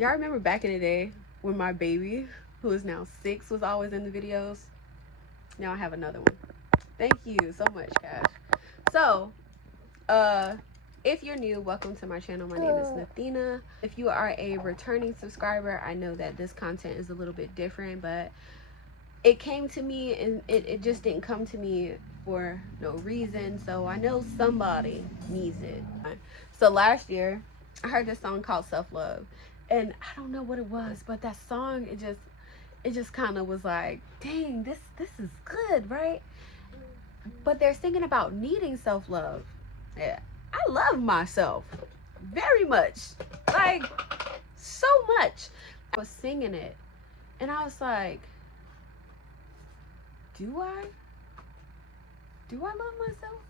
Y'all remember back in the day when my baby, who is now 6, was always in the videos? Now I have another one. Thank you so much, Cash. So, if you're new, welcome to my channel. My name is Nathina. If you are a returning subscriber, I know that this content is a little bit different, but it came to me and it just didn't come to me for no reason. So I know somebody needs it. So last year, I heard this song called Self Love. And I don't know what it was, but that song, it just kind of was like, dang, this is good, right? But they're singing about needing self-love. Yeah, I love myself very much, like so much. I was singing it and I was like, do I love myself?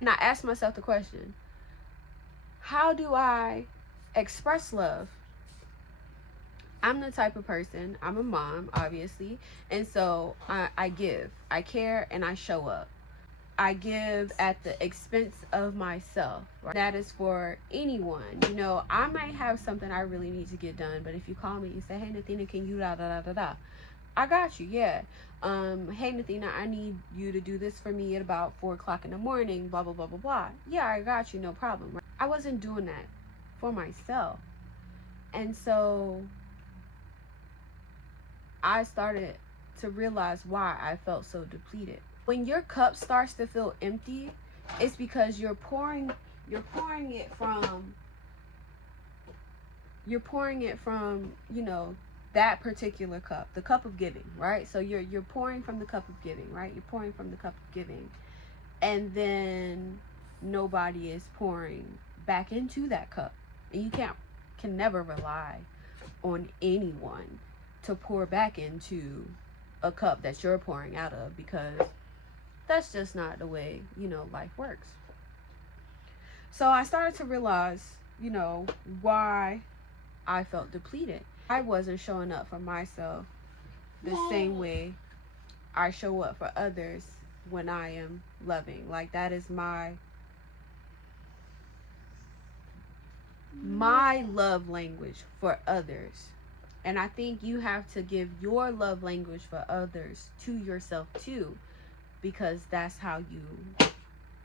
And I asked myself the question, how do I express love? I'm the type of person, I'm a mom, obviously, and so I give, I care, and I show up. I give at the expense of myself. Right? That is for anyone. You know, I might have something I really need to get done, but if you call me and say, hey, Nathina, can you da da da da da? I got you, yeah. Hey, Nathina, I need you to do this for me at about 4 o'clock in the morning, blah, blah, blah, blah, blah. Yeah, I got you, no problem. Right? I wasn't doing that for myself. And so I started to realize why I felt so depleted. When your cup starts to feel empty, it's because you're pouring it from, you know, that particular cup, the cup of giving, right? So you're pouring from the cup of giving, right? You're pouring from the cup of giving. And then nobody is pouring back into that cup. And you can never rely on anyone to pour back into a cup that you're pouring out of, because that's just not the way, you know, life works. So I started to realize, you know, why I felt depleted. I wasn't showing up for myself the same way I show up for others when I am loving. Like, that is my love language for others. And I think you have to give your love language for others to yourself too, because that's how you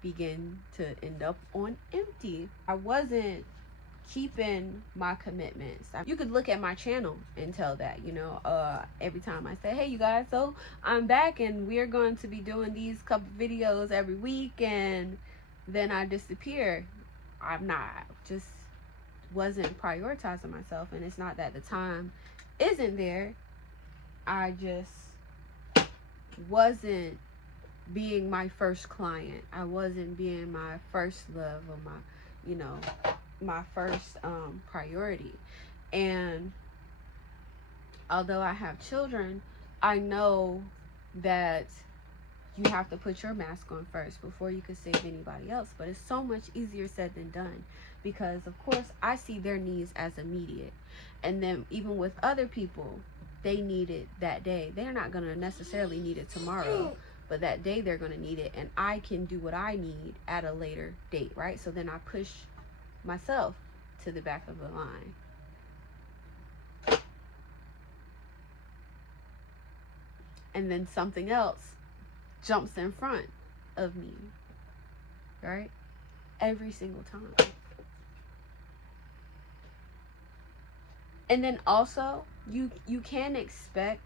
begin to end up on empty. I wasn't keeping my commitments. You could look at my channel and tell that, you know, every time I say, hey you guys, so I'm back and we're going to be doing these couple videos every week, and then I disappear. I'm not, just wasn't prioritizing myself. And it's not that the time isn't there, I just wasn't being my first client. I wasn't being my first love, or my, you know, my first priority. And although I have children, I know that you have to put your mask on first before you can save anybody else. But it's so much easier said than done, because of course I see their needs as immediate, and then even with other people, they need it that day. They're not going to necessarily need it tomorrow, but that day they're going to need it, and I can do what I need at a later date, right? So then I push myself to the back of the line. And then something else jumps in front of me, right? Every single time. And then also, you can expect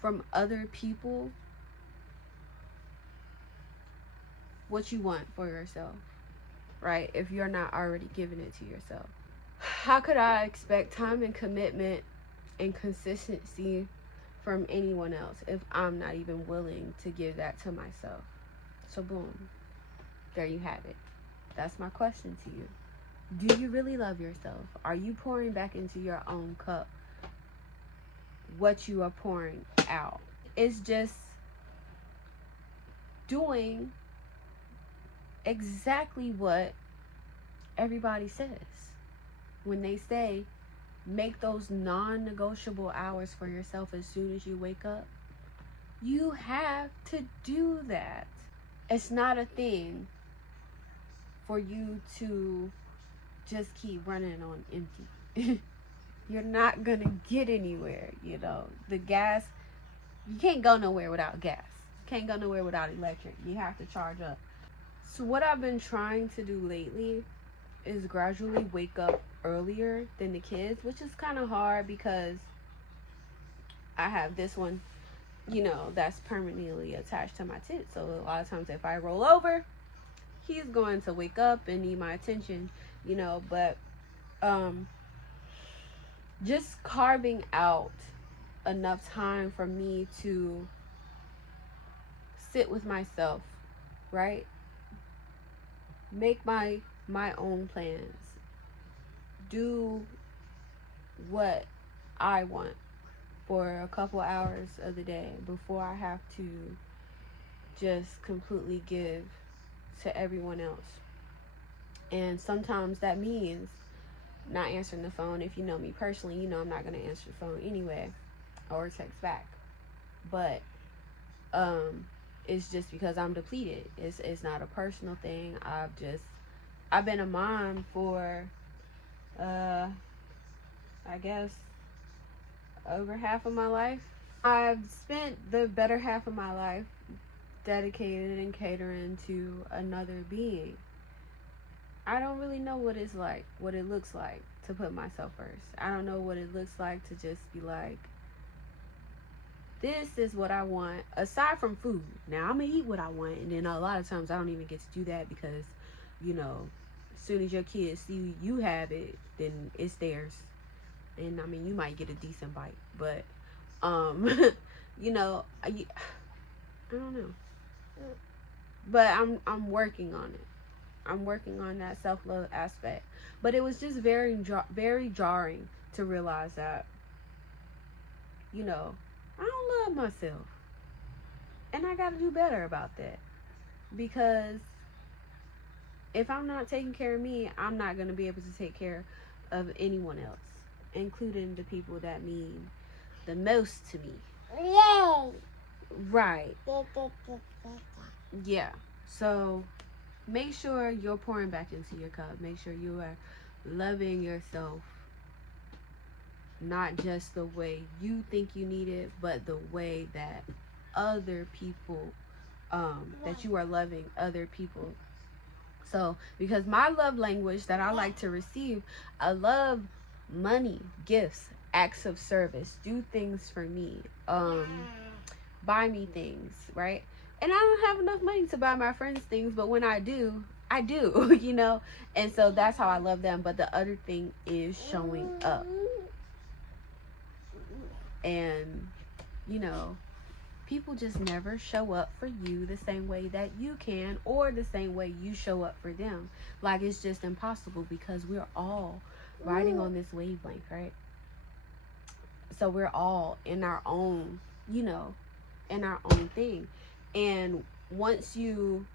from other people what you want for yourself, right? If you're not already giving it to yourself. How could I expect time and commitment and consistency from anyone else if I'm not even willing to give that to myself? So boom, there you have it. That's my question to you. Do you really love yourself? Are you pouring back into your own cup what you are pouring out? It's just doing exactly what everybody says when they say make those non-negotiable hours for yourself as soon as you wake up. You have to do that. It's not a thing for you to just keep running on empty. You're not gonna get anywhere. You know, the gas, you can't go nowhere without gas. Can't go nowhere without electric. You have to charge up. So what I've been trying to do lately is gradually wake up earlier than the kids, which is kind of hard because I have this one, you know, that's permanently attached to my tit. So a lot of times if I roll over, he's going to wake up and need my attention, you know. But just carving out enough time for me to sit with myself, right? Make my own plans. Do what I want for a couple hours of the day before I have to just completely give to everyone else. And sometimes that means not answering the phone. If you know me personally, you know I'm not going to answer the phone anyway or text back. But it's just because I'm depleted. It's not a personal thing. I've been a mom for I guess over half of my life. I've spent the better half of my life dedicated and catering to another being. I don't really know what it's like, what it looks like to put myself first. I don't know what it looks like to just be like, this is what I want, aside from food. Now, I'm going to eat what I want, and then a lot of times I don't even get to do that because, you know, as soon as your kids see you have it, then it's theirs. And, I mean, you might get a decent bite, but, you know, I don't know. But I'm working on it. I'm working on that self-love aspect. But it was just very jarring to realize that, you know, I don't love myself. And I got to do better about that. Because if I'm not taking care of me, I'm not going to be able to take care of anyone else, including the people that mean the most to me. Yay! Right. Yeah. So make sure you're pouring back into your cup. Make sure you are loving yourself, not just the way you think you need it, but the way that other people, that you are loving other people. So, because my love language that I like to receive, I love money, gifts, acts of service, do things for me, buy me things, right? And I don't have enough money to buy my friends things, but when I do, you know? And so that's how I love them. But the other thing is showing up. And, you know, people just never show up for you the same way that you can, or the same way you show up for them. Like, it's just impossible because we're all riding on this wavelength, right? So we're all in our own, you know, in our own thing. And once you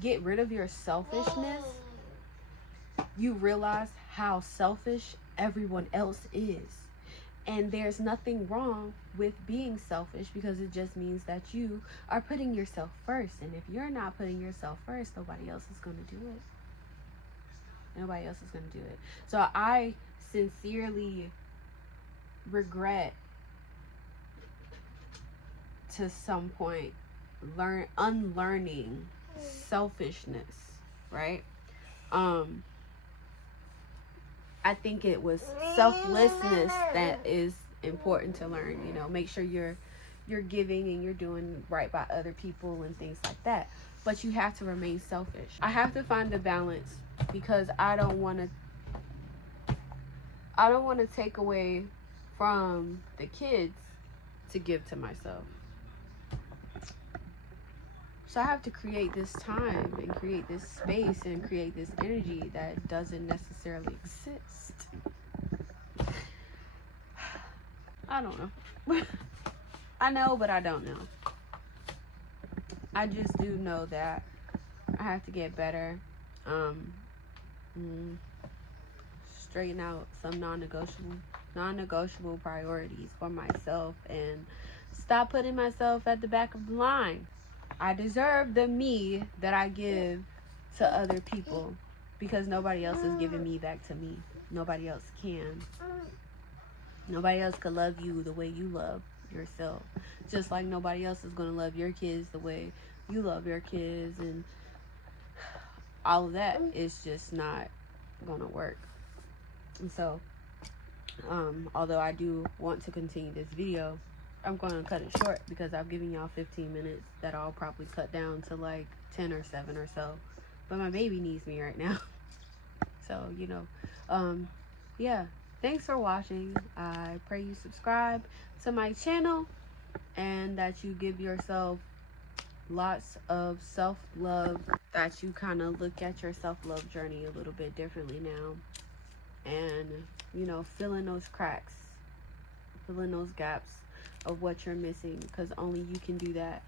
get rid of your selfishness, you realize how selfish everyone else is. And there's nothing wrong with being selfish, because it just means that you are putting yourself first. And if you're not putting yourself first, nobody else is going to do it. Nobody else is going to do it. So I sincerely regret, to some point, unlearning selfishness, right? I think it was selflessness that is important to learn. You know, make sure you're giving and you're doing right by other people and things like that. But you have to remain selfish. I have to find the balance, because I don't want to take away from the kids to give to myself. So I have to create this time and create this space and create this energy that doesn't necessarily exist. I don't know. I know, but I don't know. I just do know that I have to get better. Straighten out some non-negotiable priorities for myself, and stop putting myself at the back of the line. I deserve the me that I give to other people, because nobody else is giving me back to me. Nobody else can. Nobody else could love you the way you love yourself. Just like nobody else is going to love your kids the way you love your kids, and all of that is just not going to work. And so, although I do want to continue this video, I'm going to cut it short because I've given y'all 15 minutes that I'll probably cut down to like 10 or 7 or so. But my baby needs me right now. So, you know, yeah. Thanks for watching. I pray you subscribe to my channel and that you give yourself lots of self-love, that you kind of look at your self-love journey a little bit differently now, and, you know, fill in those cracks, fill in those gaps of what you're missing, because only you can do that.